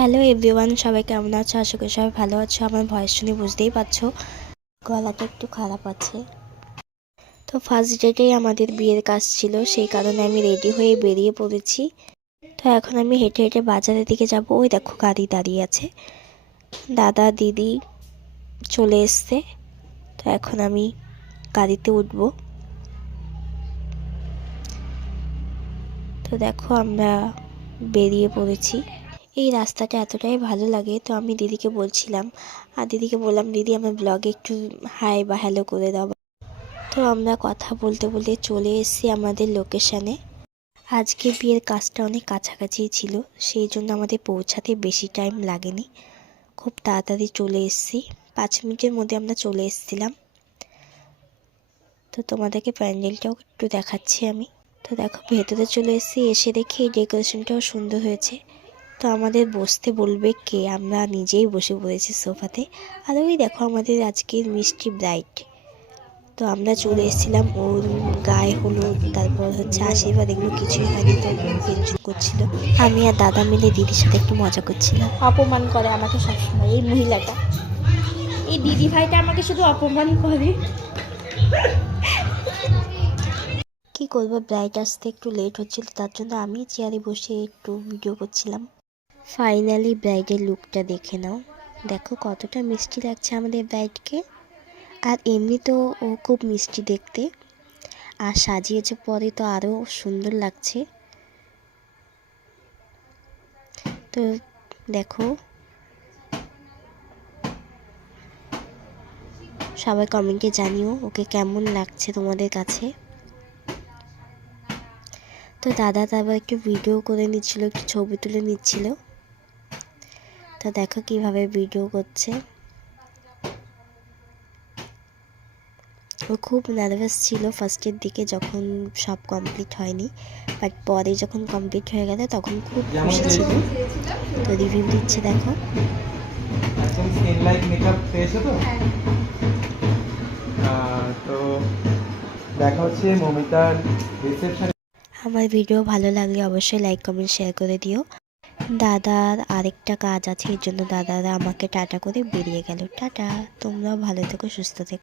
Hello everyone, সবাই কেমন আছো? আশা করি সবাই ভালো আছো। আমার ভয়েস শুনে বুঝতেই পারছো গলাটা একটু খারাপ আছে। তো ফার্স্ট ডেটেই আমাদের বিয়ের কাজ ছিল, সেই কারণে আমি রেডি হয়ে বেরিয়ে পড়েছি। তো এখন আমি হেঁটে হেঁটে বাজারের দিকে যাব। ওই দেখো গাড়ি দাঁড়িয়ে আছে, দাদা দিদি চলে এসছে। তো এখন আমি গাড়িতে উঠবো। তো দেখো আমরা বেরিয়ে পড়েছি। এই রাস্তাটা এতটাই ভালো লাগে। তো আমি দিদিকে বলছিলাম, আর দিদিকে বললাম দিদি আমার ব্লগে একটু হাই বা হ্যালো করে দাও। তো আমরা কথা বলতে বলতে চলে এসেছি আমাদের লোকেশানে। আজকে বিয়ের কাজটা অনেক কাছাকাছি ছিল, সেই জন্য আমাদের পৌঁছাতে বেশি টাইম লাগেনি, খুব তাড়াতাড়ি চলে এসেছি। 5 মিনিটের মধ্যে আমরা চলে এসেছিলাম। তো তোমাদেরকে প্যান্ডেলটাও একটু দেখাচ্ছি আমি। তো দেখো ভেতরে চলে এসেছি, এসে দেখি এই ডেকোরেশনটাও সুন্দর হয়েছে। তো আমাদের বসতে বলবে কে, আমরা নিজেই বসে পড়েছি সোফাতে। আর ওই দেখো আমাদের আজকের মিষ্টি ব্রাইড। তো আমরা চলে এসেছিলাম, ওর গায়ে হলুদ, তারপর হচ্ছে আশীর্বাদ, এগুলো কিছুই হয়নি। তো টেনশন করছিল, আমি আর দাদা মিলে দিদির সাথে একটু মজা করছিলাম। অপমান করে আমাকে সবসময় এই মহিলাটা, এই দিদি ভাইটা আমাকে শুধু অপমান করে। কি করবো, ব্রাইড আসতে একটু লেট হচ্ছিল, তার জন্য আমি চেয়ারে বসে একটু ভিডিও করছিলাম। ফাইনালি ব্রাইডের লুকটা দেখে নাও, দেখো কতটা মিষ্টি লাগছে আমাদের ব্রাইডকে। আর এমনিতেও ও খুব মিষ্টি দেখতে, আর সাজিয়েছে পরে তো আরও সুন্দর লাগছে। তো দেখো সবাই কমেন্টে জানিও ওকে কেমন লাগছে তোমাদের কাছে। তো দাদা তারপর একটু ভিডিও করে নিচ্ছিল, একটু ছবি তুলে নিচ্ছিল। তো দেখো কিভাবে ভিডিও করছে। ও খুব নার্ভাস ছিল ফার্স্টের দিকে যখন সব কমপ্লিট হয়নি, বাট পরে যখন কমপ্লিট হয়ে গেল তখন খুব খুশি ছিল। তো রিভিউ দিচ্ছে দেখো। তো দেখা হচ্ছে মমিতার রিসেপশন। আমার ভিডিও ভালো লাগলে অবশ্যই লাইক কমেন্ট শেয়ার করে দিও। দাদার আরেকটা কাজ আছে, এর জন্য দাদারা আমাকে টাটা করে বেরিয়ে গেল। টাটা, তোমরাও ভালো থেকো, সুস্থ থেকো।